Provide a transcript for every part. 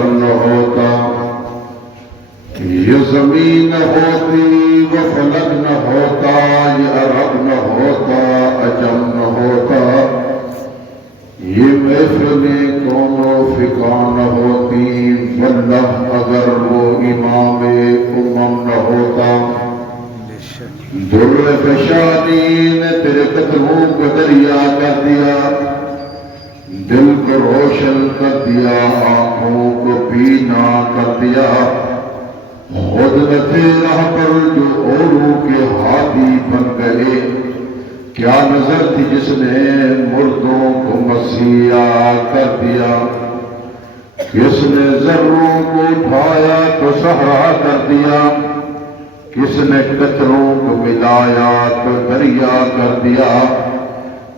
وطن نہ ہوتا، یہ زمین نہ ہوتی، وہ فلک نہ ہوتا، یہ عرب نہ ہوتا، عجم نہ ہوتا، یہ محفلیں کون و فقہ نہ ہوتی، واللہ اگر وہ امام امم نہ ہوتا۔ در فشانی نے تیرے قدموں کو دریا کر دیا، دل کو روشن کر دیا، آنکھوں کو بینا کر دیا، خود نہ تھے راہ پر جو اوروں کے ہادی بن گئے، کیا نظر تھی جس نے مردوں کو مسیحا کر دیا، کس نے ذروں کو اٹھایا تو صحرا کر دیا، کس نے قطروں کو ملایا تو دریا کر دیا،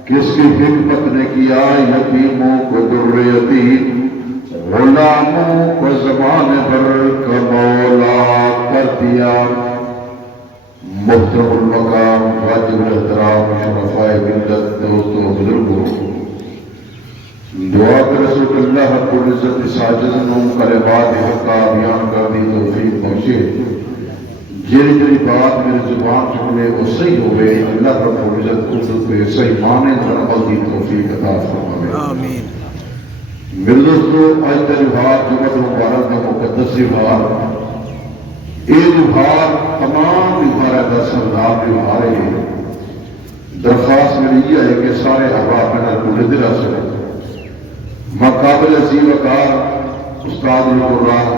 کس کی حکمت نے کیا یتیموں کو در یتیم، غلاموں کو زمانے بھر کا مولا کر دیا۔ محترم المقام واجب الاحترام شرفائے ملت دوستوں بزرگوں، دعا کہ رسول اللہ رب العزت ساجد نوم کلمات حق کا بیان کرنی توفیق پہنچے، جیڑی جیڑی بات میرے زبان چکنے وہ صحیح ہوئے، اللہ رب العزت قدرت پہ صحیح معنی اور عمل کی توفیق عطا فرمائے آمین۔ میرے دوستو، آج کا تہوار جمعہ مبارک کا مقدس تہوار، یہ تہوار تمام تہوار کا سردار تہوار ہے۔ درخواست میری یہ ہے کہ سارے احباب میں پورے دل سے مقابل عظیم وقار استاد القرآن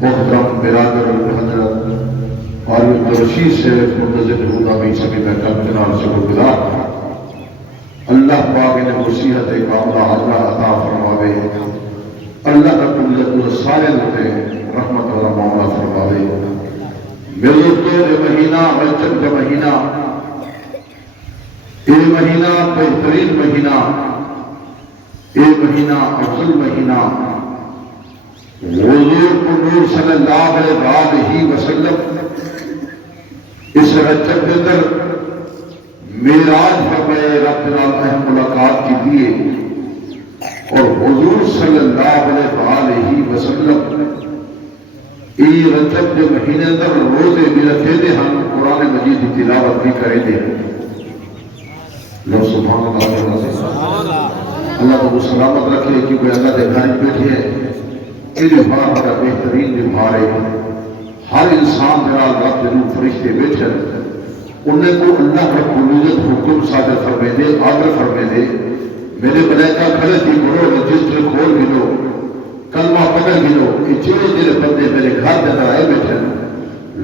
محترم برادر حضرت اور رشید سے منتظر خدا بھی سبھی میں کب جناب سے گزار اللہ پاک نے وسیعت کاملہ حضرہ عطا فرماوے، اللہ رب العزت سارے ہوتے رحمت والا معاملہ فرماوے۔ میرے دوستو، یہ مہینہ رجب کا مہینہ، یہ مہینہ بہترین مہینہ، یہ مہینہ افضل مہینہ، حضور صلی اللہ علیہ وسلم اس رجب کے اندر معراج فرمائے، رب جلال اہم ملاقات کی دیے، اور حضور صلی اللہ علیہ وسلم یہ رجب کے مہینے اندر روزے بھی رکھے دے، ہم قرآن مجید کی تلاوت بھی کرے دے۔ لو سبحان اللہ، اللہ کو سلامت رکھے، کیونکہ اللہ کے گھر بیٹھے ہیں۔ یہ تہوار کا بہترین تہوار ہے۔ ہر انسان جناب رب جنوب فرشتے بیٹھے انہیں کو اللہ رب العزت حکم صادر فرمے دے، آدر فرمے دے، میرے ملائکہ کھڑے تھی بڑھو رجسٹر کھول گنو، کلمہ پکڑ گنو، یہ چیرے چیرے بندے میرے گھر کے اندر آئے بیٹھن،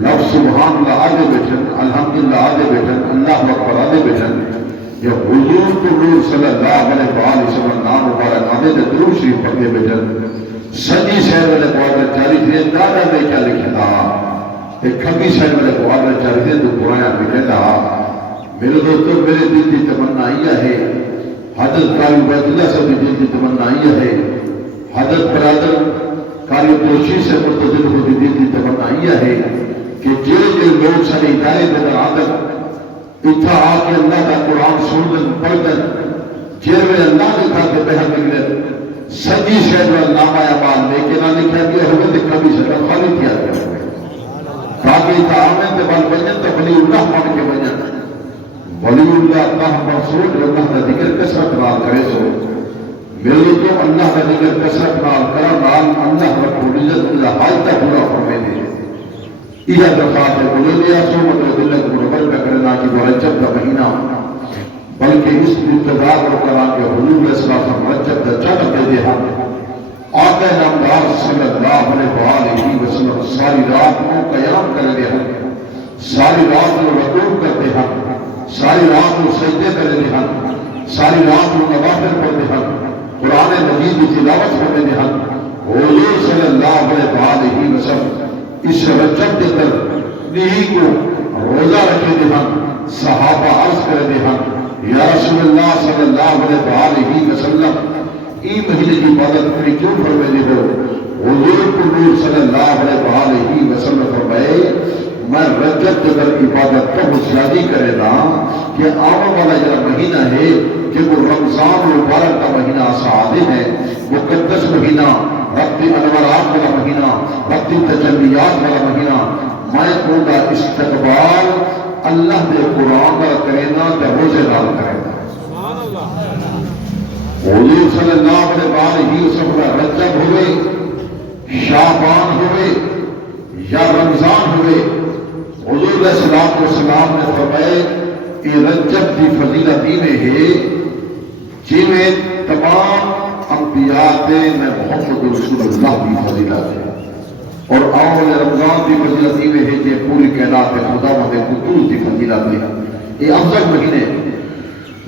لفظ سبحان اللہ آدھے بیٹھن، الحمدللہ آدھے بیٹھن، اللہ اکبر آدھے بیٹھن، یا حضور صلی اللہ علیہ وسلم نام مبارک آدھے دے درود شریف پڑھتے بیٹھن، سجی شہر والے بہت جاری تھے دادا میں کیا لکھے تھا، ایک کھبی شہر والے بہت جاری تھے تو برایا ملے تھا۔ میرے دوستوں، میرے دل کی تمنا یہ ہے، حضرت قاری عبید اللہ سے بھی دل کی تمنا یہ ہے، حضرت برادر قاری توشی سے مرتضی کو بھی دل کی تمنا یہ ہے کہ جو لوگ سارے ادارے میں آدم اتھا آ کے اللہ کا قرآن سنن پڑھن جیوے اللہ کے گھر کے بہر نکلے سجی شہر و نامہ اعمال لے کے نہ لکھا گیا ہوگا تو کبھی سے خالی کیا گیا ہوگا، تاکہ اتعامل کے بعد بجن تو ولی اللہ پڑھ کے بجن، ولی اللہ اللہ مرسول اللہ کا ذکر کسرت نال کرے سو۔ میرے تو اللہ کا ذکر کسرت نال کرا نال اللہ رب العزت اللہ حاجتہ پورا فرمے دے۔ یہ درخواست ہے بولے دیا سو مطلب دلہ کو منور کا کرنا کہ وہ رجب کا مہینہ، بلکہ اس ابتدار کو کرا کہ حضور علیہ السلام رجب کا چڑھ دے دے ہم آقا نامدار صلی اللہ علیہ وسلم ساری رات کو قیام کر دے ہم، ساری رات کو رکوع کرتے ہم، ساری رات کو سجدے کر دے ہم، ساری رات کو نوافل پڑھتے ہم، قرآن مجید کی تلاوت کرتے دے ہم۔ حضور صلی اللہ علیہ وسلم اس رجب کے اندر نہیں کو روزہ رکھے دے ہم، صحابہ عرض کر دے ہم یا رسول اللہ صلی اللہ علیہ وسلم این مہینے کی عبادت میں کیوں فرمائے دے ہو؟ حضور صلی اللہ علیہ وسلم فرمائے میں رجب کے اندر عبادت کا ہوشیاری کرے نا کہ آنے والا یہ مہینہ ہے کہ وہ رمضان مبارک کا مہینہ سعادت ہے، مقدس مہینہ رب انواع دی تجلیات والا مہینہ میں کو دا استقبال اللہ دے قرآن کا کرینا تے روزے نال کرینا حضور صلی اللہ علیہ وسلم رجب ہوئے شعبان ہوئے یا رمضان ہوئے حضور علیہ السلام نے فرمائے کہ رجب کی فضیلت میں ہے جی میں تمام انبیاء میں محمد رسول اللہ کی فضیلت ہے اور اول رمضان کی فضیلت میں ہے کہ پوری کائنات میں خدا مدد قدوس کی فضیلت ہے یہ افضل مہینے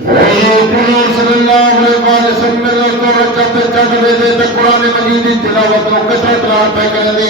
حضور صلی اللہ علیہ وسلم نے رجب چڑھنے دے تے قرآن مجید کی تلاوت کو کثرت نال پہ کرنے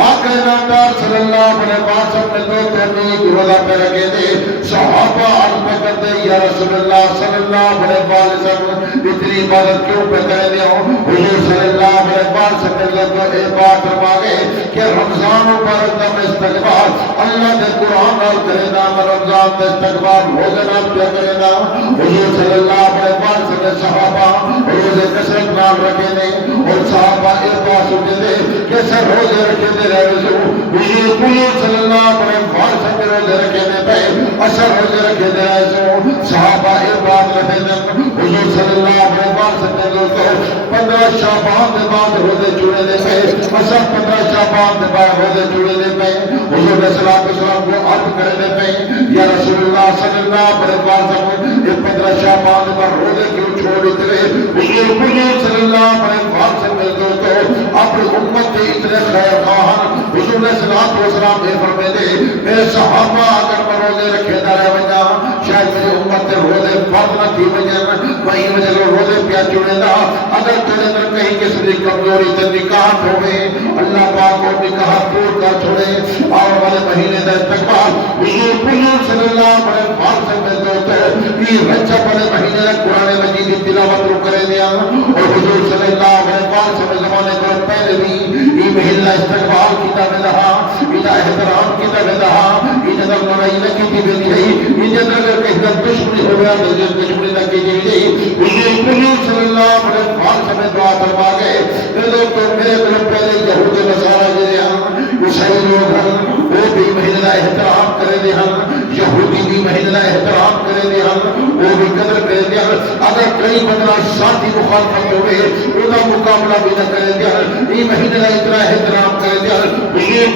آقا نامدار صلی اللہ علیہ وسلم نے دو تحقیق روزہ پہ رکھے دے صحابہ عرض پہ کرتے یا رسول اللہ صلی اللہ علیہ وسلم اتنی عبادت کیوں پہ کرنے حضور صلی اللہ علیہ وسلم نے ایک بات فرما گئے کہ رمضان مبارک کا استقبال اللہ نے قرآن نال کرے نا رمضان کا استقبال روزہ نال پہ کرے نا حضور صلی اللہ علیہ وسلم صحابہ روزے کثرت نال رکھے نے اور صحابہ ایک بات سنتے تھے کہ سر روزے رکھے دے رہے سو حضور صلی اللہ علیہ وسلم روزے رکھے دے پہ اثر روزے رکھے دے رہے سو صحابہ ایک بات رکھے دے حضور صلی اللہ علیہ وسلم کو 15 شعبان کے بعد روزے چھوڑے دے پہ اثر 15 شعبان کے بعد روزے چھوڑے دے پہ حضور صلی اللہ علیہ وسلم کو عرض کرے دے پہ یا رسول اللہ صلی اللہ علیہ وسلم 15 شعبان پر روزے کیوں چھوڑ اترے حضور صلی اللہ علیہ وسلم تو اپنی امت کے اتنے خیر خواہاں حضور صلی اللہ علیہ وسلم نے فرمائے دے میرے صحابہ اگر میں روزے رکھے نہ رہ وجا شاید میری امت کے روزے فرض نہ تھی وجہ وہی وجہ روزے پیا چھوڑے دا اگر تیرے اندر کہیں قسم کی کمزوری تے نکاح ہوئے اللہ پاک کو نکاح دور کر چھوڑے اور والے مہینے کا استقبال حضور صلی اللہ علیہ وسلم تو رجب والے مہینے میں قرآن مجید کی تلاوت رو کرے دیا اور حضور صلی اللہ علیہ وسلم زمانے کو پہلے بھی یہ مہینہ استقبال کیتا میں رہا یہ احترام کیتا میں رہا یہ جب لڑائی نہ کی تھی یہ جب اگر کہیں دشمنی ہو گیا تو دشمنی نہ کی تھی حضور صلی اللہ علیہ وسلم دعا فرما گئے میرے طرف پہلے یہود نصارا جڑے ہیں عیسائی لوگ ہیں وہ بھی مہینہ احترام کرے دے ہیں یہودی بھی مہینہ احترام کرے دے ہیں وہ بھی قدر کرے دیا اگر کئی بدلا ساتھی مخالفت ہوئے انہا مقابلہ بھی نہ کرے دیا یہ مہینے کا اتنا احترام کرے دیا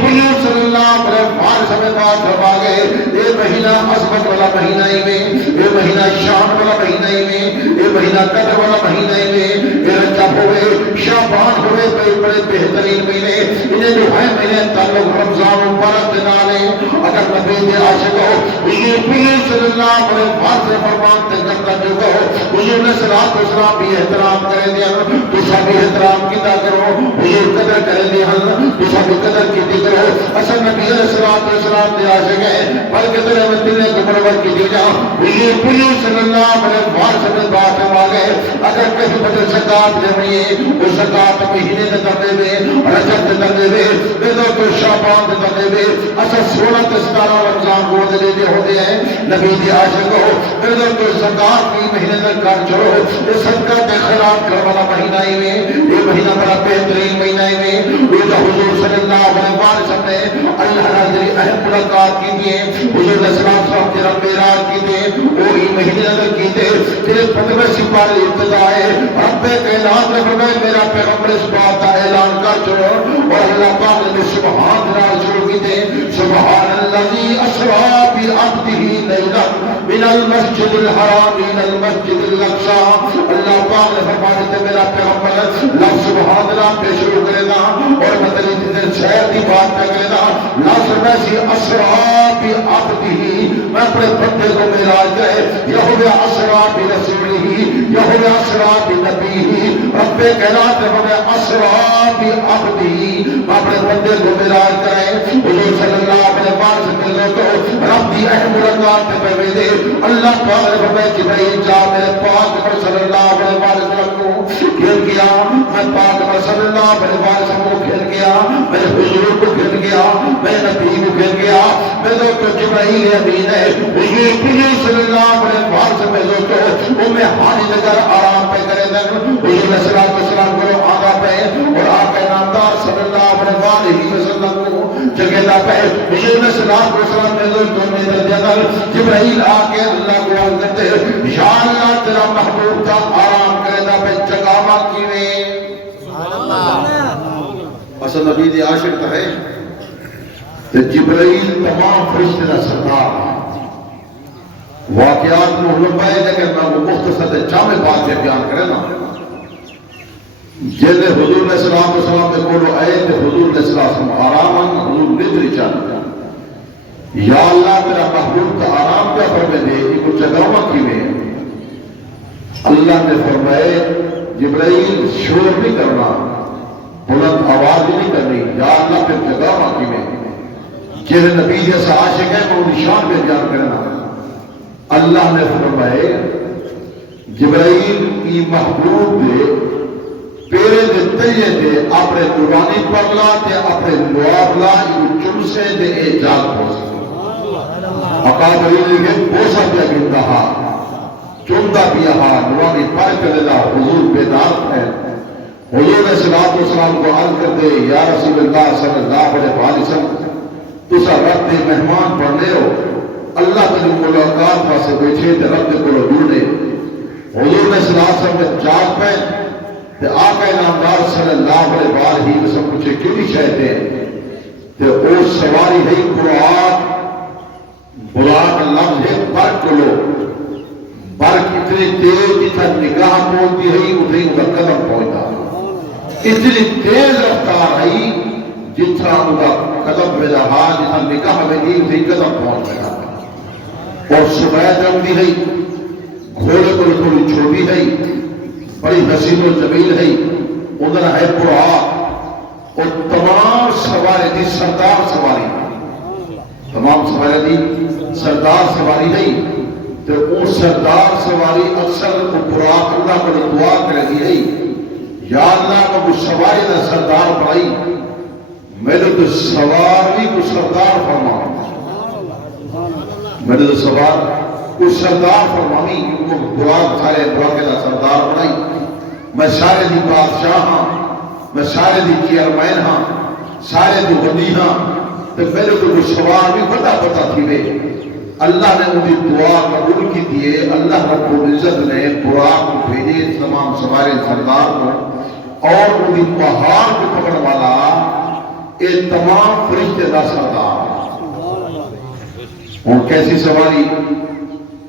حضور صلی اللہ علیہ وسلم بات فرما گئے یہ مہینہ عظمت والا مہینہ ہی میں یہ مہینہ شان والا مہینہ ہی میں یہ مہینہ قدر والا مہینہ ہی میں یہ رجب ہوئے شعبان ہوئے بڑے بہترین مہینے انہیں جو ہے مہینے تعلق رمضان مبارک کے نالے اگر نبی کے عاشق ہو حضور صلی اللہ علیہ وسلم فرمانتے کرتا جو ہو حضور نے صلاۃ و سلام بھی احترام کرے دیا تو سب احترام کیتا کرو حضور قدر کرے دیا تو سب قدر کیتی کرو اصل نبی علیہ الصلوۃ والسلام دے عاشق ہے بلکہ تیرے مدینے کو منور کی جا حضور صلی اللہ علیہ وسلم بات فرما گئے اگر کہیں بدل زکات لے وہ زکات مہینے دے دے میں رجب دے دے میں تو شعبان دے دے اصل 16 تے 17 رمضان کو دے دے ہوتے ہیں نبی دی عاشق ہو میرے تو زکات کی مہینے تک کر چھوڑو یہ صدقہ کے خلاف کرنے والا مہینہ ہی میں یہ مہینہ بڑا بہترین مہینہ ہی میں وہ حضور صلی اللہ علیہ وسلم نے اللہ حاضری اہم ملاقات کی دیے حضور صلی اللہ علیہ وسلم کے رب معراج کی دے وہ ہی مہینے تک کی دے تیرے 15 سپارے ابتدا ہے رب کائنات نے فرمایا میرا پیغمبر اس بات کا اعلان کر چھوڑو اور اللہ پاک نے سبحان اللہ شروع کی دے سبحان الذی اسری بعبده لیلا من المسجد الحرام الى المسجد الاقصى اللہ پاک نے فرمایا کہ میرا پیغمبر لفظ سبحان اللہ پہ شروع کرے گا اور مطلب اتنے شہر کی بات پہ کرے گا لفظ میں اسری بعبده میں اپنے بندے کو معراج کرے یہوہ اسری برسولہ یہوہ اسری بنبیہ رب کائنات نے فرمایا اسری بعبده میں اپنے بندے کو معراج کرے حضور صلی اللہ علیہ وسلم کو رب دی اہم ملاقات پہ دے اللہ پاک نے فرمایا جبرائیل جا میرے پاک پر صلی اللہ علیہ وسلم کو گھر گیا میں پاک پر صلی اللہ علیہ وسلم کو گھر گیا میں حضور کو گھر گیا میں نبی کو گھر گیا میں تو جبرائیل امین ہے حضور صلی اللہ علیہ وسلم کو میں حالی نگر آرام پہ کرے دن حضور صلی اللہ علیہ وسلم کو آگا پہ اور آقا نامدار صلی اللہ علیہ وسلم حضور نے صلاۃ و سلام میں درجہ جبرائیل آ کے اللہ کو عرض کرتے ہیں یا اللہ تیرا محبوب تھا آرام کرے دا پہ جگاوا کیویں سبحان اللہ اصل نبی دی عاشق ہے تے جبرائیل تمام فرشتے دا سردار واقعات میں علم پائے لیکن میں وہ مختصر جامع بات سے بیان کرے نا جلد حضور علیہ السلام میں کولو آئے تے حضور علیہ السلام آرامان حضور ندری چاہتا یا اللہ تیرا محبوب کا آرام کیا فرمے دے یہ کچھ جگہوں کی میں اللہ نے فرمائے جبرائیل شور نہیں کرنا بلند آواز نہیں کرنی یا اللہ پھر جگہوں کی میں جلد نبی جیسا عاشق ہے وہ نشان میں بیان کرنا اللہ نے فرمائے جبرائیل کی محبوب دے پیرے دے تیئے دے اپنے قرآنی پڑھلا تے اپنے معاملہ چمسے دے ایجاد پوسے اقابلی لکھے پوسا پیا گندہا چمدہ پیہا نورانی پڑھ کرنا حضور بیدار ہے حضور نے صلاۃ و سلام کو عرض کر دے یا رسول اللہ صلی اللہ علیہ وسلم تسا رب دے مہمان پڑھنے ہو اللہ کے ملاقات پاسے بیٹھے تے رب دے کولو جڑنے حضور نے صلاۃ و سلام میں جاگ پہ تے آقا نامدار صلی اللہ علیہ وسلم پوچھے کیوں چاہتے ہیں تے او سواری ہے قرآن براق لفظ ہے برق لو برق اتنی تیز جتنا نگاہ پہنچتی ہے اتنی ان کا قدم پہنچتا اتنی تیز رفتار ہے جتنا ان کا قدم پہ رہا جتنا نگاہ میں دی اتنی قدم پہنچ گیا اور سفید رنگ دی ہے گھوڑے کو تھوڑی چھوٹی ہے بڑی حسین و جمیل ہے ادھر ہے براق اور تمام سواری دی سردار سواری تمام سواری دی سردار سواری نہیں تو وہ سردار سواری اکثر براق اللہ کو دعا کرے دی ہے یا اللہ کو وہ سواری دا سردار بڑھائی میرے تو سواری کو سردار فرماؤں میرے تو سوار کو سردار فرمائی وہ براق سارے براق دا سردار بڑھائی میں سارے دی بادشاہ ہاں میں سارے دی چیئرمین ہاں سارے دی وڈی ہاں تو میرے کو جو سوار بھی بڑا پتا تھی وے اللہ نے ان کی دعا قبول کی دیئے اللہ رب العزت نے براق کو بھیجے تمام سوارے سردار کو اور ان کی پہاڑ کو پکڑ والا یہ تمام فرشتے دا سردار ان کیسی سواری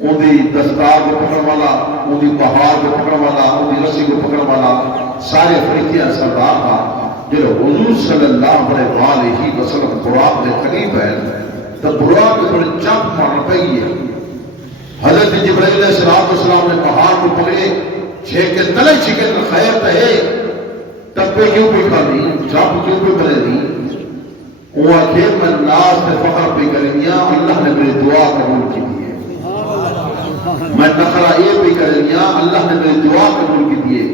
ان کی دستار کو پکڑ والا ان کی پہاڑ کو پکڑ والا ان کی رسی کو پکڑ والا سارے فرشتے سردار تھا جو حضور صلی اللہ علیہ وسلم براق کے قریب ہے تو براق کے تھوڑے چمپ مارنا پئی ہے حضرت جبرائیل علیہ السلام نے پہاڑ کو پکڑے چھیک کے تلے چھکے تو خیر تہے تپے کیوں بھی کھا دی چمپ کیوں بھی کرے دی وہ آکھے میں ناز میں فخر پہ کرنیا اللہ نے میری دعا قبول کی دی میں نخرہ یہ بھی کرے دیا اللہ نے میری دعا قبول کی دیئے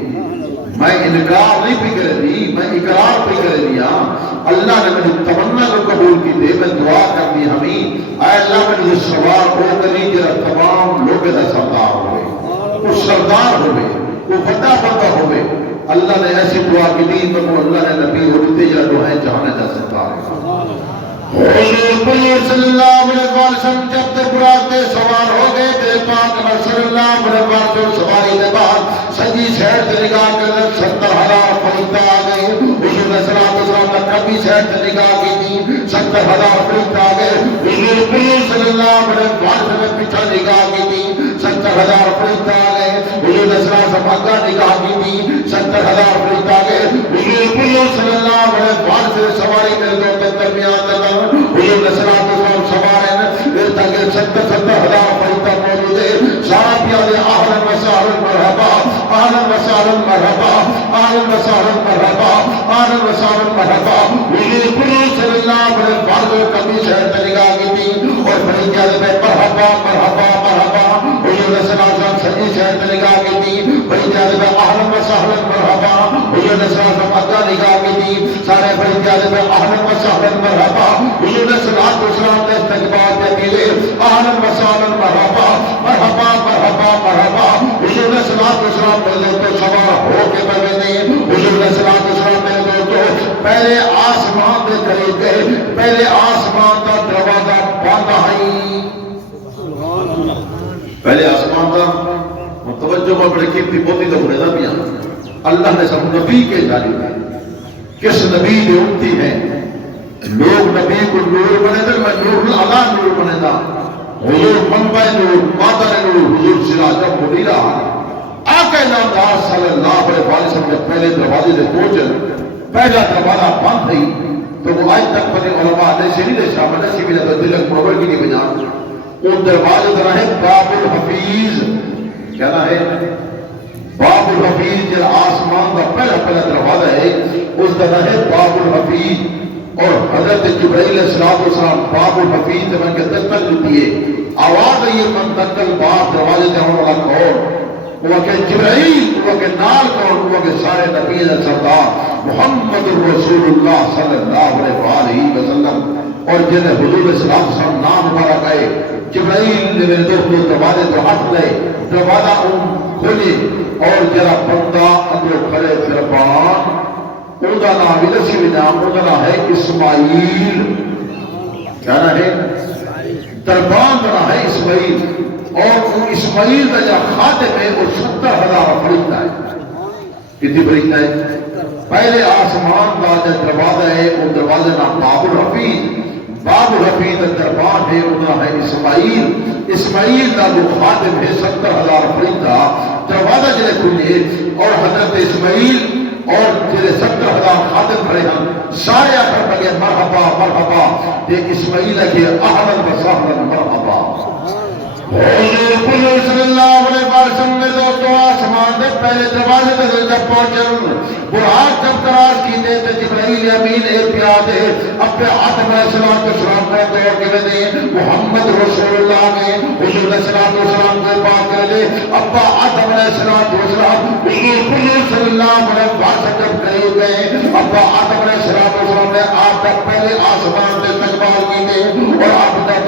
میں انکار نہیں بھی کرے دی میں اقرار بھی کرے دیا اللہ نے میری تمنا کو قبول کی دے میں دعا کر دی ہمیں اے اللہ میں نے سوار ہو کری جرا تمام لوگ دا سردار ہوئے وہ سردار ہوئے وہ بڑا بڑا ہوئے اللہ نے ایسی دعا کی دی تو اللہ نے نبی ہوتے یا دعائیں چاہنے جا سکتا ہے حضور صلی اللہ علیہ وسلم جب تک براق دے سوار ہو گئے بے پاک صلی اللہ علیہ وسلم سواری دے بعد سجی شہر سے نگاہ کر 70,000 فرشتہ آ گئے حضور صلی اللہ علیہ وسلم نے کبھی شہر سے نگاہ کی تھی 70,000 فرشتہ آ گئے حضور صلی اللہ علیہ وسلم نے پیچھے نگاہ کی تھی 70,000 فرشتہ آ گئے حضور صلی اللہ علیہ وسلم نگاہ کی تھی 70,000 فرشتہ آ گئے حضور صلی اللہ علیہ وسلم سے سواری میں دو درمیان لگا حضور صلی اللہ علیہ وسلم سوار ہیں تاکہ 70,000 فرشتہ موجود ہے سارا پیارے اہلا و سہلا مرحبا اہلا و سہلا مرحبا اہلا و سہلا مرحبا اہلا و سہلا مرحبا حضور صلی اللہ علیہ وسلم کبھی شہر سے نگاہ کی تھی اور فرشتہ میں مرحبا مرحبا مرحبا حضور صلی اللہ علیہ وسلم سجی شہر سے نگاہ کی تھی فرشتہ میں اہلا و سہلا مرحبا حضور صلی اللہ علیہ وسلم اگا نگاہ کی تھی سارے فرشتہ میں اہلا و سہلا مرحبا حضور صلی اللہ علیہ وسلم نے استقبال کے دیے اہلا و سہلا مرحبا مرحبا مرحبا مرحبا حضور صلی اللہ علیہ وسلم پہلے تو سوار ہو کے بیٹھے حضور صلی اللہ علیہ وسلم نے تو پہلے آسمان دے قریب گئے پہلے آسمان پہلے آسمان کا توجہ میں بڑی قیمتی بوتی تو بنے دا پیا اللہ نے سب نبی کے جانب ہے کس نبی جو امتی ہیں لوگ نبی کو نور بنے دا میں نور اللہ نور بنے دا حضور منبع نور مادر نور حضور سراج منیرہ آقا نامدار صلی اللہ علیہ وسلم نے پہلے دروازے سے پہنچے پہلا دروازہ بند تھی تو وہ آج تک بنے علماء نے سے نہیں شامل ہے سبیل دلک پروبر کی نہیں بجان ان دروازے در ہے باب الحفیظ کیا نا ہے باب الحفیظ جن آسمان کا پہلا دروازہ ہے اس در ہے باب الحفیظ اور حضرت جبرائیل علیہ السلام باب الحفیظ جب ان کے دستک دیتی ہے آواز ہے یہ منتقل باب دروازے سے ہونے والا کون وہ کہ جبرائیل وہ کہ نال کون وہ کہ سارے نبی سردار محمد رسول اللہ صلی اللہ علیہ وسلم اور جنہیں حضور صلی اللہ علیہ وسلم نام مبارک آئے جبرائیل نے میرے دوستوں دروازے تو ہاتھ لے دروازہ کھولے اور جرا بندہ اندر کھڑے دربان اوندا نام ادسی بھی نام اوندا نام ہے اسماعیل کیا نام ہے دربان نام ہے اسماعیل اور اسماعیل کا جو خاتم ہے وہ 70,000 فرشتہ ہے کتنی فرشتہ ہے پہلے آسمان کا جو دروازہ ہے وہ دروازہ نام باب الحفیظ دربان ہے وہ نام ہے اسماعیل کا وہ خاتم ہے 70,000 فرشتہ دروازہ جلے کھلے اور حضرت اسماعیل اور جلے 70,000 خاتم کھڑے ہیں سارے آخر پہلے مرحبا یہ اسماعیل کے اہلا و سہلا مرحبا حضور صلی اللہ علیہ وسلم نے دوستو آسمان دے پہلے دروازے تے جب پہنچے براق جب تراش کی دے تے جبرائیل امین اے پیادے اپنے آدم علیہ السلام کو سلام کر دے اور کہہ دے محمد رسول اللہ نے حضور علیہ السلام کو بات کر دے ابا آدم علیہ السلام حضور صلی اللہ علیہ وسلم جب قریب گئے ابا آدم علیہ السلام نے آپ تک پہلے آسمان سے استقبال کی دے اور آپ تک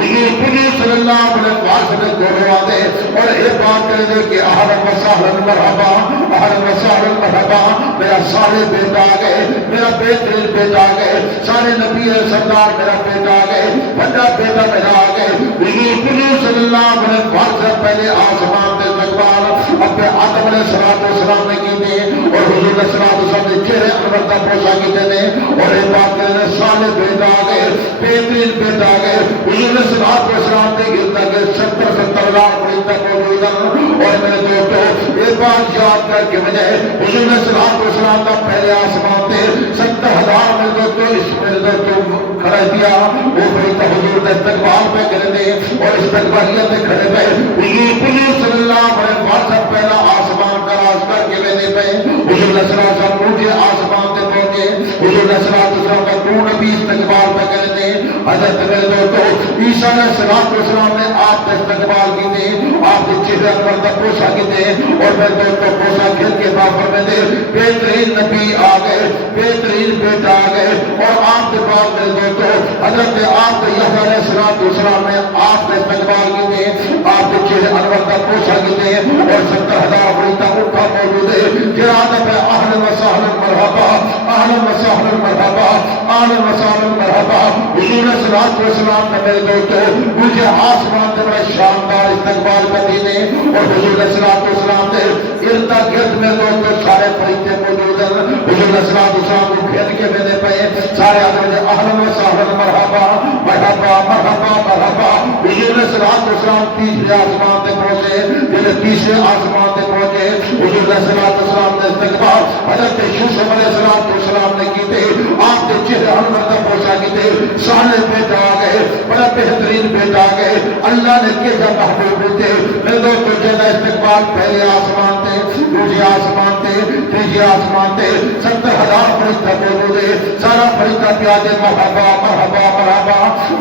حضور صلی اللہ علیہ وسلم دوڑے آتے اور یہ بات کرے دے کہ اہلا و سہلا مرحبا اہلا و سہلا مرحبا میرا سارے بیٹا آ گئے میرا بہترین بیٹا آ گئے سارے نبی سردار میرا بیٹا آ گئے بڑا بیٹا میرا آ گئے حضور صلی اللہ علیہ وسلم پہلے آسمان سے تکبار اپنے آدم علیہ السلام نے کی دے اور حضور علیہ السلام نے چہرے انور کا پوشا کی دے اور یہ بات کرے دے سارے بیٹا آ گئے بہترین بیٹا آ گئے حضور علیہ السلام نے گرتا کہ 70 لاکھ فرشتہ موجود ہیں اور میرے دوستو یہ بات یاد کر کے مجھے حضور علیہ السلام کا پہلے آسمان تھے 70,000 میرے دوستو اس میرے دوستو کھڑا دیا وہ فرشتہ حضور نے استقبال پہ کرے دے اور استقبالیت میں کھڑے پہ حضور صلی اللہ علیہ وسلم پہلا آسمان کا راستہ کے لینے پہ حضور علیہ السلام مجھے آسمان سے پہنچے حضور علیہ السلام کا دو نبی استقبال پہ کرے دے حضرت میرے دوستو عیسیٰ علیہ السلام نے آپ کا استقبال کی دے آپ کے چہرے انور کا پوشا کی دے اور میرے دوستو پوشا کھل کے بافر میں دے بہترین نبی آ گئے بہترین بیٹا آ گئے اور آپ کے بعد میرے دوستو حضرت آپ کے یحییٰ علیہ السلام نے آپ کا استقبال کی دے آپ کے چہرے انور کا پوشا کی دے اور 70,000 فرشتہ اٹھا موجود ہے جناب ہے اہلا و سہلا مرحبا اہلا و سہلا مرحبا اہلا و سہلا مرحبا حضور صلی اللہ علیہ وسلم نے میرے دوستو مجھے آسمان سے بڑا شاندار استقبال کر دینے اور حضور علیہ السلام نے اردا گرد میں دوستو سارے فرشتے موجود ہیں حضور علیہ السلام کو گھیر کے میرے پہ سارے آدمی اہلا و سہلا مرحبا مرحبا مرحبا مرحبا حضور علیہ السلام تیسرے آسمان سے پہنچے جب تیسرے آسمان سے پہنچے حضور علیہ السلام نے استقبال حضرت یوسف علیہ السلام نے کی تھے آپ کے چہرے انور کا پوشا کی تھے سارے بیٹا آ گئے بڑا بہترین بیٹا آ گئے اللہ نے کیسا محبوب تھے میرے دوستو جیسا استقبال پہلے آسمان تھے دوسرے آسمان تھے تیسرے آسمان تھے 70,000 فرشتہ موجود ہے سارا فرشتہ پیادے مرحبا مرحبا مرحبا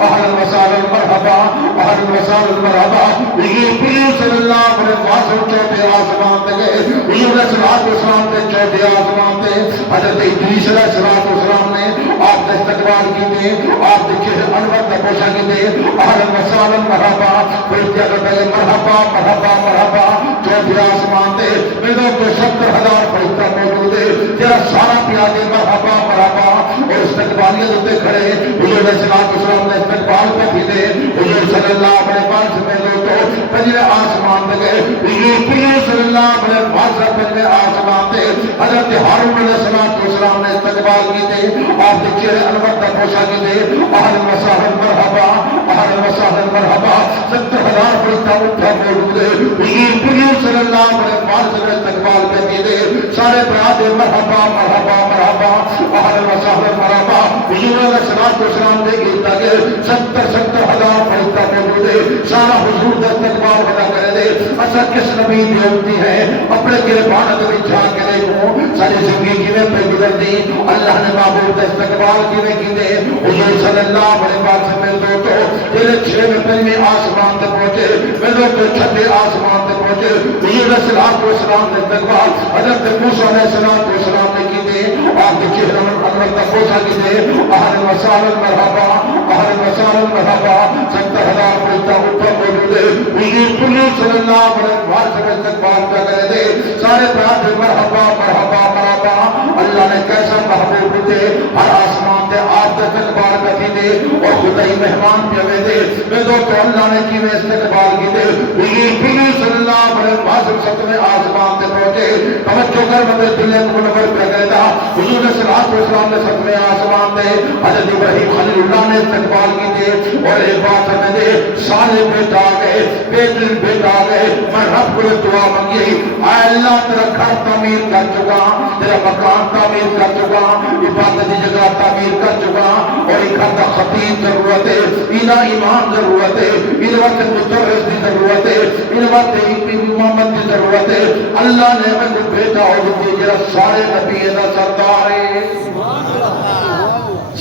اہلا و سہلا مرحبا اہلا و سہلا مرحبا حضور صلی اللہ علیہ وسلم چوتھے آسمان تھے حضور علیہ السلام کے چوتھے آسمان تھے حضرت ادریس علیہ السلام نے آپ کا استقبال کی تھے آپ کے چہرے انور کا پوشا کی تھے اہلا و سہلا مرحبا فرشتہ کا پہلے مرحبا مرحبا مرحبا چوتھے آسمان تھے میرے دوستو 70,000 فرشتہ موجود ہے تیرا سارا پیادے مرحبا مرحبا اور استقبالیت ہوتے کھڑے حضور علیہ السلام نے استقبال پہ کیتے حضور صلی اللہ علیہ وسلم میں تو پنجرے آسمان دے گئے حضور صلی اللہ علیہ وسلم پنجرے آسمان دے حضرت ہارون علیہ السلام نے استقبال کیتے آپ کے چہرے انور کا پوشا کیتے اہل مساحل مرحبا اہل مساحل مرحبا 70,000 فرشتہ اٹھا موجود ہے حضور صلی اللہ علیہ وسلم نے استقبال پہ کیتے سارے برات مرحبا مرحبا مرحبا اہل مساحل مرحبا حضور علیہ السلام نے کیتا کہ 70,000 فرشتہ موجود ہے سارا حضور کا استقبال بنا کرے دے اصل کس نبی دی ہوتی ہے اپنے گربان کے جا کے دیکھو ساری زندگی کی میں پہ گزر دی اللہ نے محبوب کا استقبال کی میں کی دے حضور صلی اللہ علیہ وسلم میں دو تو تیرے 6 میں پہلے آسمان تک پہنچے میں دو تو 6 آسمان تک پہنچے حضور صلی اللہ علیہ وسلم نے استقبال حضرت موسیٰ علیہ السلام نے کی دے آپ کے چہرے انور تک پہنچا کی دے اہل مساحل مرحبا اہل مساحل مرحبا 70,000 فرشتہ اوپر موجود ہے حضور صلی اللہ علیہ وسلم استقبال کا کرے دے سارے برات مرحبا مرحبا مرحبا اللہ نے کیسا محبوب دے ہر آسمان دے آپ کا استقبال کا کی دے اور خدای مہمان پہ دے میں تو اللہ نے کی میں استقبال کی دے حضور صلی اللہ علیہ وسلم 7 آسمان تے پہنچے توجہ کر مدد دلے منور پہ گئے تھا حضور صلی اللہ علیہ وسلم نے 7 آسمان تے حضرت ابراہیم خلیل اللہ نے استقبال کی دے اور ایک بات ہمیں دے سارے بیٹا آ گئے بیٹن بیٹا آ گئے میں رب کو دعا منگی اے اللہ تیرا گھر تعمیر کر چکا تیرا مکان تعمیر کر چکا عبادت کی جگہ تعمیر کر چکا اور ایک گھر کا خطیب ضرورت ہے اینا امام ضرورت ہے ان وقت مدرس کی ضرورت ہے ان وقت امامت کی ضرورت ہے اللہ نے ہمیں کو بیٹا ہو دیتی جرا سارے نبی دا سردار ہے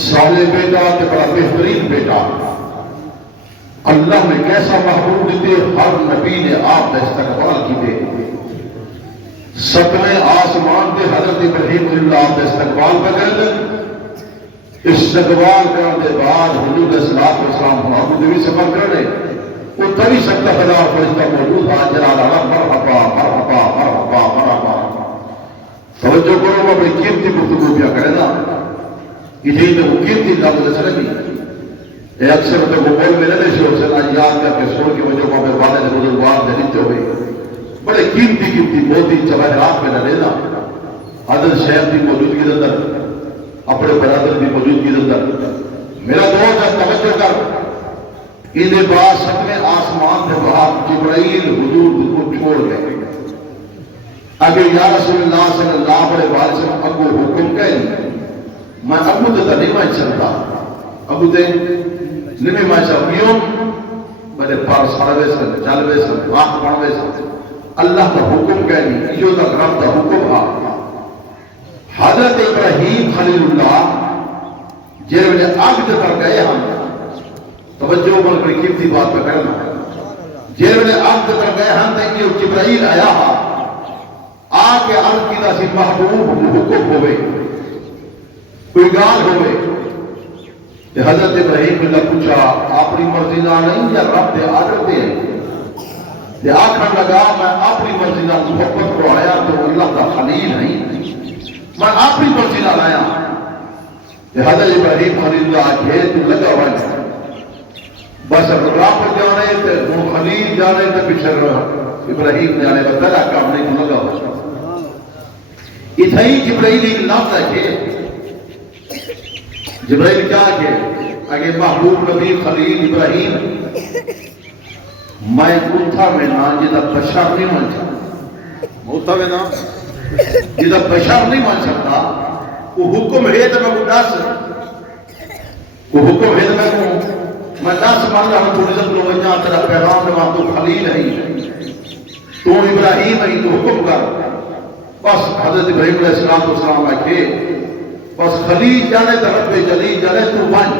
سارے بیٹا تے بڑا بہترین بیٹا اللہ نے کیسا محبوب دیتے ہر نبی نے آپ کا استقبال کی دے 7 آسمان دے حضرت ابراہیم اللہ آپ کا استقبال بغیر استقبال کرنے کے بعد حضور صلی اللہ علیہ وسلم محبوب بھی سفر کرنے وہ تبھی 70,000 فرشتہ موجود تھا جلال اللہ مرحبا مرحبا مرحبا مرحبا توجہ کرو میں اپنی قیمتی گفتگو کیا کرے نا ادھر تو وہ قیمتی لفظ سے لگی یہ اکثر تو وہ بول میں لگے سے اسے نہ یاد کر کے سور کی وجہ کو میں والد بزرگوار میں لیتے ہوئے بڑے قیمتی موتی جواہرات میں نہ لینا حضرت شیخ کی موجودگی کے اندر اپنے برادر کی موجودگی کے اندر میرا دوست ہے توجہ کر ان بعد 7 آسمان سے باہر جبرائیل حضور کو چھوڑ گئے اگر یا رسول اللہ صلی اللہ علیہ وسلم ابو حکم کہیں میں ابو تو نہیں میں چلتا ابو تے نہیں میں چاہیوں میرے پار ساڑھوے سن جالوے سن آنکھ پڑھوے سن اللہ کا حکم کہنی یہ تک رب کا حکم تھا حضرت ابراہیم خلیل اللہ جنہوں نے عقد پر گئے ہم توجہ پر بڑی قیمتی بات پہ کرنا جنہوں نے عقد پر گئے ہم کہ یہ جبرائیل آیا آ کے عرض کی سی محبوب حکم ہوئے کوئی گال ہوئے کہ حضرت ابراہیم نے پوچھا اپنی مرضی نہ نہیں یا رب دے آرڈر دے یہ آخر لگا میں اپنی مرضی نہ محبت کو آیا تو اللہ کا خلیل نہیں میں اپنی مرضی نہ لایا کہ حضرت ابراہیم خلیل اللہ آگے تو لگا ہوا ہے بس رب جانے تو خلیل جانے تو پیچھے ابراہیم جانے کا پہلا کام نہیں تو لگا ہوا اتھائی جبرائیل ایک لفظ ہے کہ جبرائیل کیا کہ اگر محبوب نبی خلیل ابراہیم میں اتھا میں نا جدہ بشر نہیں مان سکتا اتھا میں نا جدہ بشر نہیں مان سکتا وہ حکم ہے تو میں کو دس وہ حکم ہے تو میں 10 مان رہا ہوں تو عزت لو جہاں تیرا پیغام میں وہاں تو خلیل ہے تو ابراہیم ہے تو حکم کر بس حضرت ابراہیم علیہ السلام آئے بس خلیل جانے تو رب جلیل جانے تو بن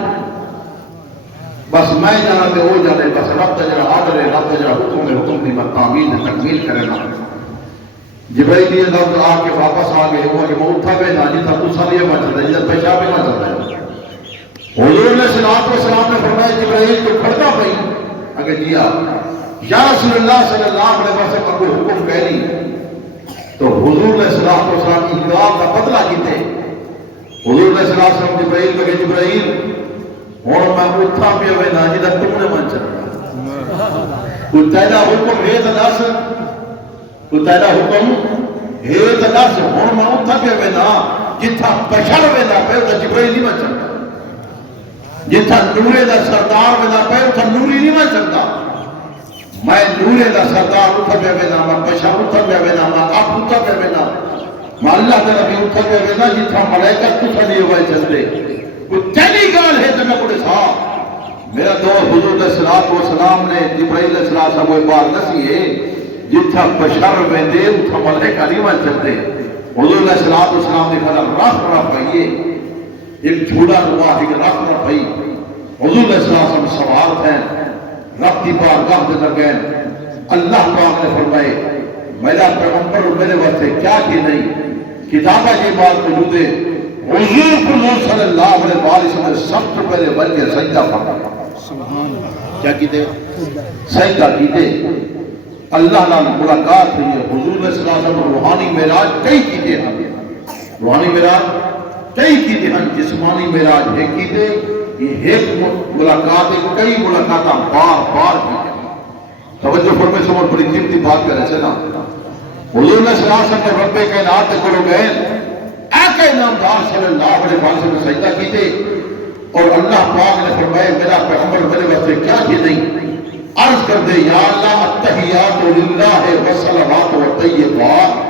بس میں جانا تو وہ جانے بس رب تجرہ آدھر ہے رب تجرہ حکم ہے حکم دی میں تعمیل ہے تکمیل کرنا جبرائیل یہ لفظ آ کے واپس آ گئے وہ کہ وہ اٹھا پہ نہ جیتا تو سالیہ میں چلتا ہے جیتا پیشہ پہ نہ چلتا ہے حضور نے صلی اللہ علیہ وسلم نے فرمایا جبرائیل تو کھڑتا پئی اگر جی یا رسول اللہ صلی اللہ علیہ وسلم کو حکم کہہ لی تو حضور نے صلی اللہ علیہ وسلم اقدام کا بدلہ کیتے حضور علیہ السلام جبرائیل کو کہ جبرائیل ہوں میں اتھا پہ ہوئے نا جدہ تم نے من چلنا کوئی تیرا حکم ہے تو دس کوئی تیرا حکم ہے تو دس ہوں میں اتھا پہ ہوئے نا جتھا بشر ہوئے نا پہ اتھا جبرائیل نہیں من چلنا جتھا نورے دا سردار ہوئے نا پہ اتھا نوری نہیں من چلتا میں نورے دا سردار اتھا پہ ہوئے نا میں بشر اتھا پہ ہوئے نا میں آپ اتھا پہ ہوئے نا میں اللہ کے نبی اتھا پہ ہوئے نا جتھا ملائکہ اتھا نہیں ہوئے چلتے کوئی تیلی گال ہے تو میں کوئی صاحب میرا دوست حضور علیہ السلام نے جبرائیل علیہ السلام کو بات دسی ہے جتھا بشر ویندے اتھا ملائکہ نہیں وہاں چلتے حضور علیہ السلام نے کہا رف بھئیے ایک جھوڑا ہوا ہے کہ رف بھئی حضور علیہ السلام سوار تھے رب کی بارگاہ دے در گئے اللہ پاک نے فرمائے میرا پیغمبر اور میرے واسطے کیا کی نہیں کتابہ یہ بات موجود ہے حضور صلی اللہ علیہ وسلم نے سب سے پہلے بلکہ سجدہ فرمایا کیا کیتے سجدہ کیتے اللہ نال ملاقات ہوئی ہے حضور صلی اللہ علیہ وسلم روحانی معراج کئی کیتے ہیں روحانی معراج کئی کیتے ہیں جسمانی معراج ہے کیتے یہ ایک ملاقات ہے کئی ملاقاتاں بار بار کیتے توجہ فرمائے سمجھ بڑی قیمتی بات کر رہے سے نا حضور صلی اللہ علیہ وسلم نے رب کائنات کو گئے آقا انعامدار صلی اللہ علیہ وسلم نے سجدہ کیتے اور اللہ پاک نے فرمایا میرا پیغمبر میرے واسطے کیا کی نہیں عرض کر دے یا اللہ التحیات للہ والصلوات والطیبات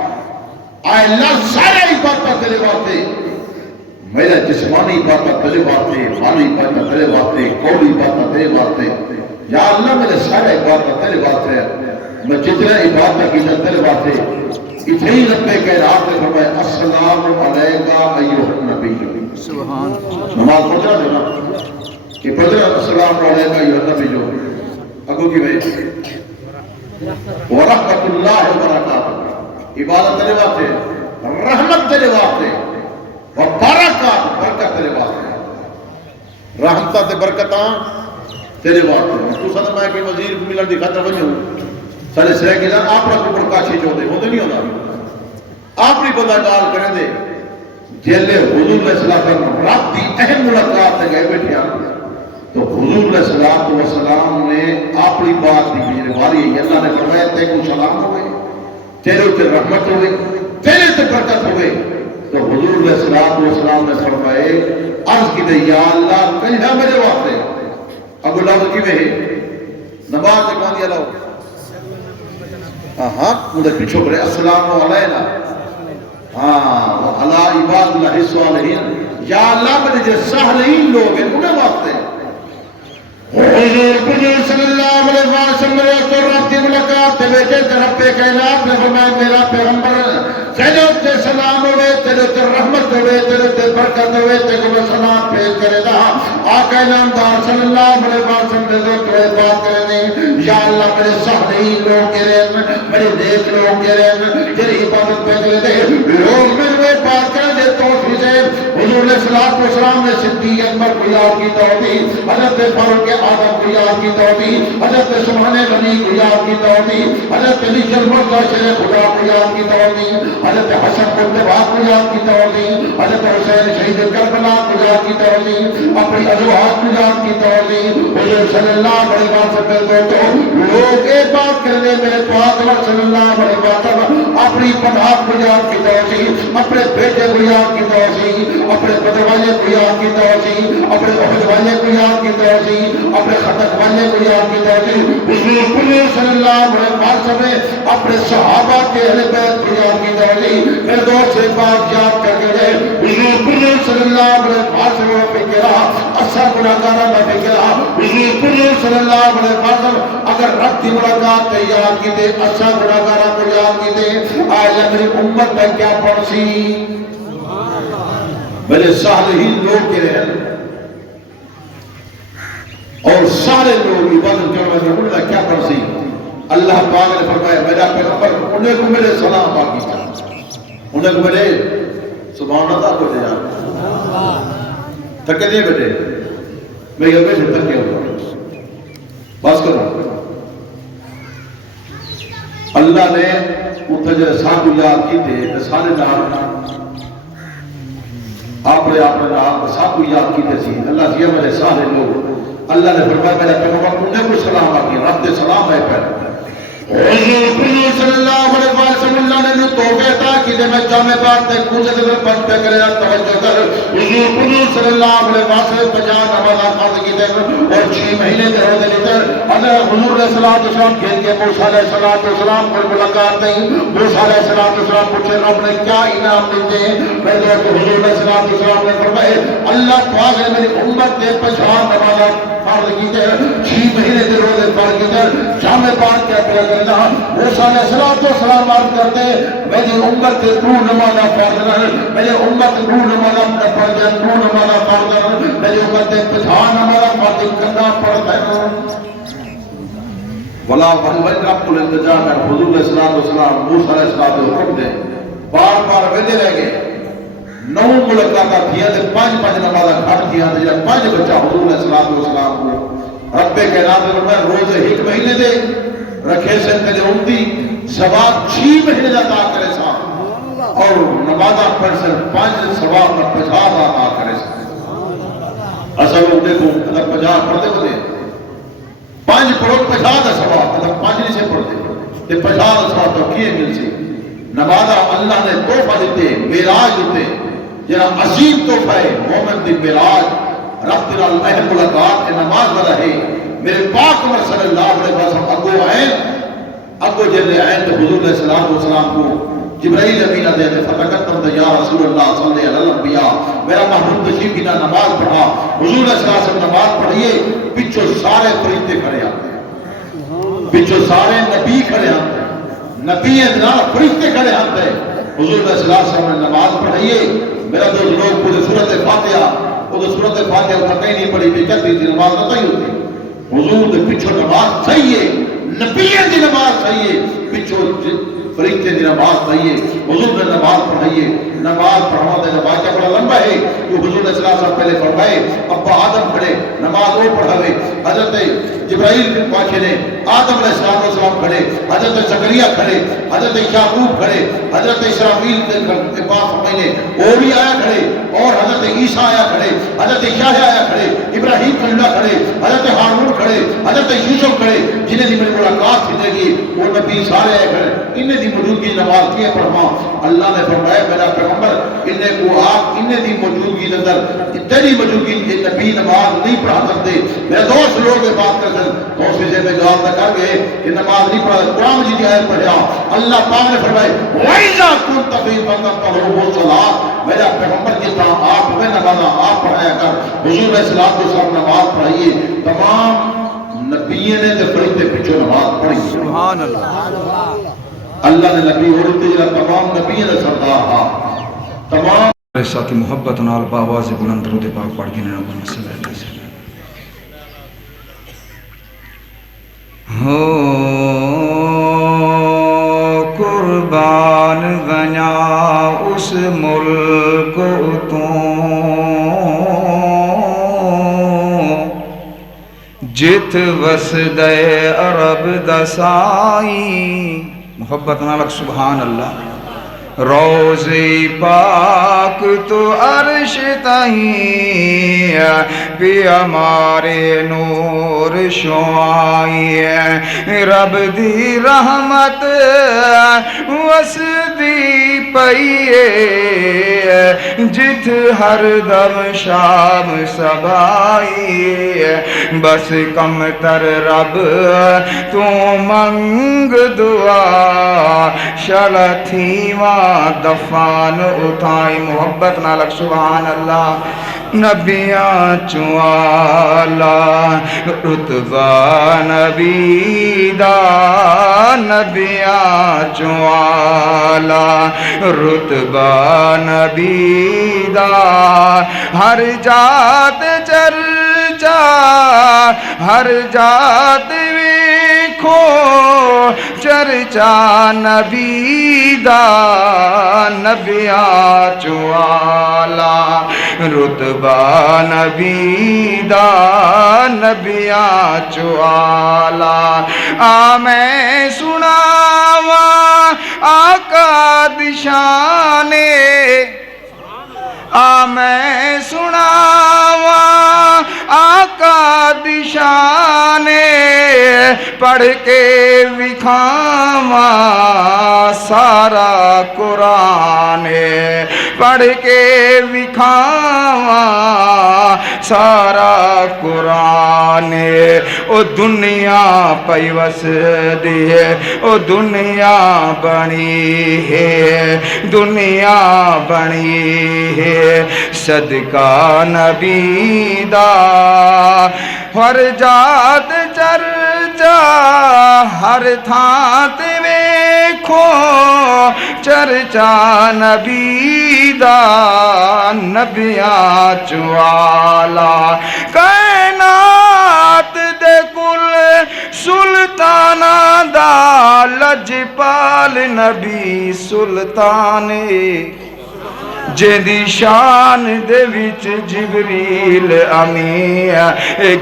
اے اللہ سارا عبادت تیرے واسطے میرا جسمانی عبادت تیرے واسطے مالی عبادت تیرے واسطے قولی عبادت تیرے واسطے یا اللہ میرے سارا عبادت تیرے واسطے میں جتنا عبادت کی تیرے واسطے اتنی رب کائنات نے فرمایا السلام علیکہ ایھا النبی سبحان نماز پڑھا دینا کہ پڑھا السلام علیکہ ایھا النبی اگو کی بھائی ورحمت اللہ وبرکاتہ عبادت تیرے واسطے رحمت تیرے واسطے وبرکات برکت تیرے واسطے رحمتہ تے برکتاں تیرے واسطے تو سن میں کہ وزیر ملن دی خاطر ونجو سارے سرے کہ آپ رکھ پرکاشی جو دے وہ نہیں ہوتا آپ نہیں بندہ گال کریں دے جیلے حضور علیہ السلام رب دی اہم ملاقات سے گئے بیٹھے تو حضور علیہ السلام نے اپنی بات دی میرے والی اللہ نے فرمایا تے کو سلام ہوئے تیرے تے رحمت ہوئے تیرے تے برکت ہوئے تو حضور علیہ السلام نے فرمائے عرض کی دے یا اللہ کہا میرے واسطے اب اللہ کی میں نماز سے کہا دیا لاؤ ہاں مجھے پیچھو کرے السلام علینا ہاں اللہ عباد اللہ الصالحین یا اللہ مجھے جو صالحین لوگ ہیں انہیں واسطے حضور صلی اللہ علیہ وسلم نے رب کی ملاقات دے بیٹے رب کائنات نے فرمایا میرا پیغمبر تیرے تے سلام ہوئے تیرے تے رحمت ہوئے تیرے تے برکت ہوئے تیرے کو سلام پیش کرے دا آقا انعامدار صلی اللہ علیہ وسلم نے تو بات کرنے یا اللہ میرے صالحین لوگ کریں میرے نیک لوگ کریں تیری عبادت پہ کرے دے لوگ میں بات کریں دے توفیق سے حضور علیہ السلام نے صدیق اکبر کو یاد کی توفیق حضرت فاروق اعظم کو یاد کی توفیق حضرت سبحان غنی کو یاد کی توفیق حضرت علی جرمت شیخ خدا کو یاد کی توفیق حضرت حسن مرتضیٰ کو یاد کی توفیق حضرت حسین شہید کربلا کو یاد کی توفیق اپنی ازواج کو یاد کی توفیق حضور صلی اللہ علیہ وسلم تو لوگ ایک بات کرنے میرے پاک صلی اللہ علیہ وسلم اپنی پناہ کو یاد کی توفیق اپنے بیٹے کو یاد کی توفیق اپنے بدر والے کو یاد کی توفیق اپنے احد والے کو یاد کی توفیق اپنے خندق والے کو یاد کی توفیق حضور صلی اللہ علیہ وسلم اپنے صحابہ کے اہل بیت کو یاد کی توفیق میرے دوست سے بات یاد کر کے گئے حضور صلی اللہ علیہ وسلم پہ گرا اثر گناہگارہ میں پہ گرا حضور صلی اللہ علیہ وسلم اگر رب کی ملاقات پہ یاد کی دے اثر گناہگارہ کو یاد کی دے آج میری امت میں کیا پڑسی میرے صالحین لوگ کے رہے اور سارے لوگ عبادت کرنے سے انہیں کیا پڑسی اللہ پاک نے فرمایا میرا پیغمبر انہیں کو میرے سلام باقی تھا انہیں کو میرے سبحان اللہ کو دے جانا تھکے نہیں بیٹے میں یہ بیٹھے تھکے ہوتا بس کرو اللہ نے اتنے جو ساتھ یاد کی تھے سارے نام آپ نے نام سب کو یاد کیتے سی اللہ سے میرے سارے لوگ اللہ نے فرمایا میرا پیغمبر انہیں کو سلام آکی رب دے سلام ہے پہلے حضور صلی اللہ علیہ وسلم اللہ نے توفیق عطا کی دے میں جامع بات تے کچھ دے پڑھ پہ کرے توجہ کر حضور صلی اللہ علیہ وسلم 50 نمازاں فرض کی دے اور 6 مہینے دے روزے لیتے اللہ حضور علیہ الصلوۃ والسلام کہہ کے موسی علیہ الصلوۃ والسلام کو ملاقات نہیں موسی علیہ الصلوۃ والسلام پوچھے رب نے کیا انعام دیتے میں تو حضور علیہ الصلوۃ والسلام نے فرمایا اللہ پاک نے میری امت کے 50 نمازاں فرض کی دے 6 مہینے دے روزے فرض کی دے جامع بات کیا پہ موسیٰ علیہ السلام عرض کرتے میری امت کے 2 نمازہ فرض رہے میری امت 2 نمازہ فرض ہے 2 نمازہ فرض ہے میری امت کے 50 نمازہ فرض کرنا پڑتا ہے وَلَا وَلَا رَبُّ الْإِلْتِجَاءَ میں حضور علیہ السلام موسیٰ علیہ السلام حکم دے بار بار ویدے رہ گئے 9 ملکاتہ تھیا دے 5 نمازہ گھٹ تھیا دے 5 بچہ حضور علیہ السلام کو رب کے نام میں روزے 1 مہینے دے رکھے سے تیرے امتی ثواب 6 مہینے دا عطا کرے سا اور نمازہ پڑھ سے 5 ثواب پر 50 دا عطا کرے سا اصل لوگ دیکھو اگر 50 پڑھتے ہوتے 5 پڑھو 50 دا ثواب اگر 5 نہیں سے پڑھتے تے 50 دا ثواب تو کیے مل سی نمازہ اللہ نے تحفہ دیتے معراج دیتے جنہا عظیم تحفہ ہے مومن دی معراج رب تیرا المہر ملاقات نماز بڑھا ہے میرے پاک عمر صلی اللہ علیہ وسلم اگو جلے آئین تو حضور علیہ السلام کو جبرائیل امینہ دے دے فتقتم دے یا رسول اللہ صلی اللہ علیہ الانبیاء میرا محمود تشریف کی نماز پڑھا حضور علیہ السلام نماز پڑھئیے پچھو سارے فرشتے کھڑے آتے ہیں پچھو سارے نبی کھڑے آتے ہیں نبی ادنال فرشتے کھڑے آتے ہیں حضور علیہ السلام نے نماز پڑھئیے میرا دوست لوگ پورے سورت فاتحہ وہ تو سورت فاتحہ تھا کہیں نہیں پڑھی بھی کہتی تھی نماز نہ تھی ہوتی حضور دے پچھو نماز صحیح ہے نبیین دی نماز صحیح ہے پچھو فرشتے دی نماز صحیح ہے حضور نے نماز پڑھائیے نماز پڑھانا دے واقعہ بڑا لمبا ہے کہ حضور نے صلی اللہ علیہ وسلم پہلے فرمائے ابا آدم کھڑے نماز وہ پڑھاوے حضرت جبرائیل واقعے نے آدم علیہ السلام کھڑے حضرت زکریا کھڑے حضرت یعقوب کھڑے حضرت اسرافیل کے پاس فرمائے وہ بھی آیا کھڑے اور حضرت عیسیٰ آیا کھڑے حضرت یحییٰ آیا کھڑے ابراہیم خلیلہ کھڑے حضرت ہارون کھڑے حضرت یوسف کھڑے جنہیں دی میری ملاقات تھی گی وہ نبی سارے آئے کھڑے انہیں دی موجودگی نماز کیے پڑھا اللہ نے فرمایا میرا پیغمبر انہیں کو آپ انہیں دی موجودگی اندر تیری موجودگی نبی نماز نہیں پڑھا سکتے میرے دوست لوگ بات کر سکتے دوست سے میں جواب نہ کر گئے کہ نماز نہیں پڑھا قرآن مجید کی آیت پڑھا اللہ پاک نے فرمائے وَإِذَا كُنْتَ فِيهِمْ فَقَبْتَهُمُ الصَّلَاةَ میرا پیغمبر کی طرح آپ میں نمازہ آپ پڑھایا کر حضور علیہ السلام نماز پڑھائیے تمام نبیوں نے تے فرشتے پیچھے نماز پڑھی سبحان اللہ اللہ نے نبی ہوتے جرا تمام نبیوں نے سردار ہاں تمام ساتھ محبت نال باواز بلند درود پاک پڑھ کے نبی صلی اللہ علیہ وسلم ہو قربان بنا اس ملک تو جت وسدے عرب دسائی محبت نالک سبحان اللہ روزی پاک تو عرش تہی بھی ہمارے نور شعائی رب دی رحمت وسدی پئیے جت ہر دم شام سبائی بس کم تر رب تو منگ دعا شل تھیواں دفان اٹھائی محبت نالک سبحان اللہ نبیاں چوالا رتبہ نبی دا نبیاں چوالا رتبہ نبی دا ہر جات چرچا ہر جات ویکھو چرچا نبی دا نبیاں چوالا رتبہ نبی دا نبیاں چوالا میں سناواں آقا دی شانے میں سناواں آقا دی شان پڑھ کے وکھاواں سارا قرآن پڑھ کے وکھاواں سارا قرآن او دنیا پئی وسدی ہے او دنیا بنی ہے دنیا بنی ہے صدقہ نبی دا ہر جات چرچا ہر تھاں تے ویکھو چرچا نبی دا نبیاں چوالا کائنات دے کل سلطانہ دا لجپال نبی سلطان جیندی شان دے وچ جبریل امین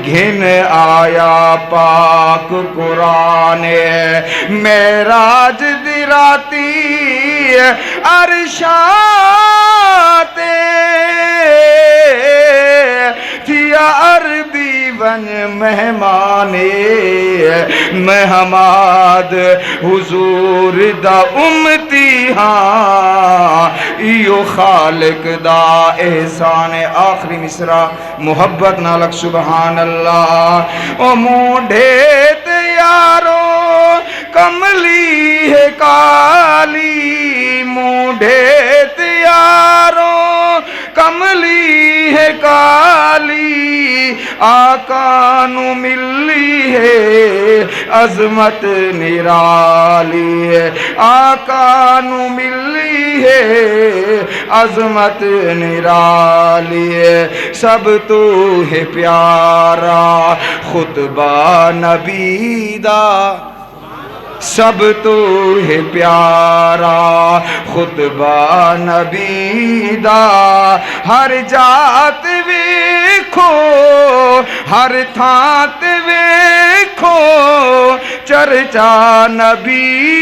گھن آیا پاک قرآن معراج دی راتی عرشاں تے تھیا عربی ون مہمانے محمد حضور دا امتی ہاں ایو خالق دا احسان آخری مصرع محبت نالک سبحان اللہ او موڈھے تے یارو کملی ہے کالی موڈھے تے یارو کملی ہے کالی آقا نو ملی ہے عظمت نرالی ہے آقا نو ملی ہے عظمت نرالی ہے سب تو ہے پیارا خطبہ نبی دا سب تو ہے پیارا خطبہ نبی دا ہر جات ویکھو ہر تھاں تے ویکھو چرچا نبی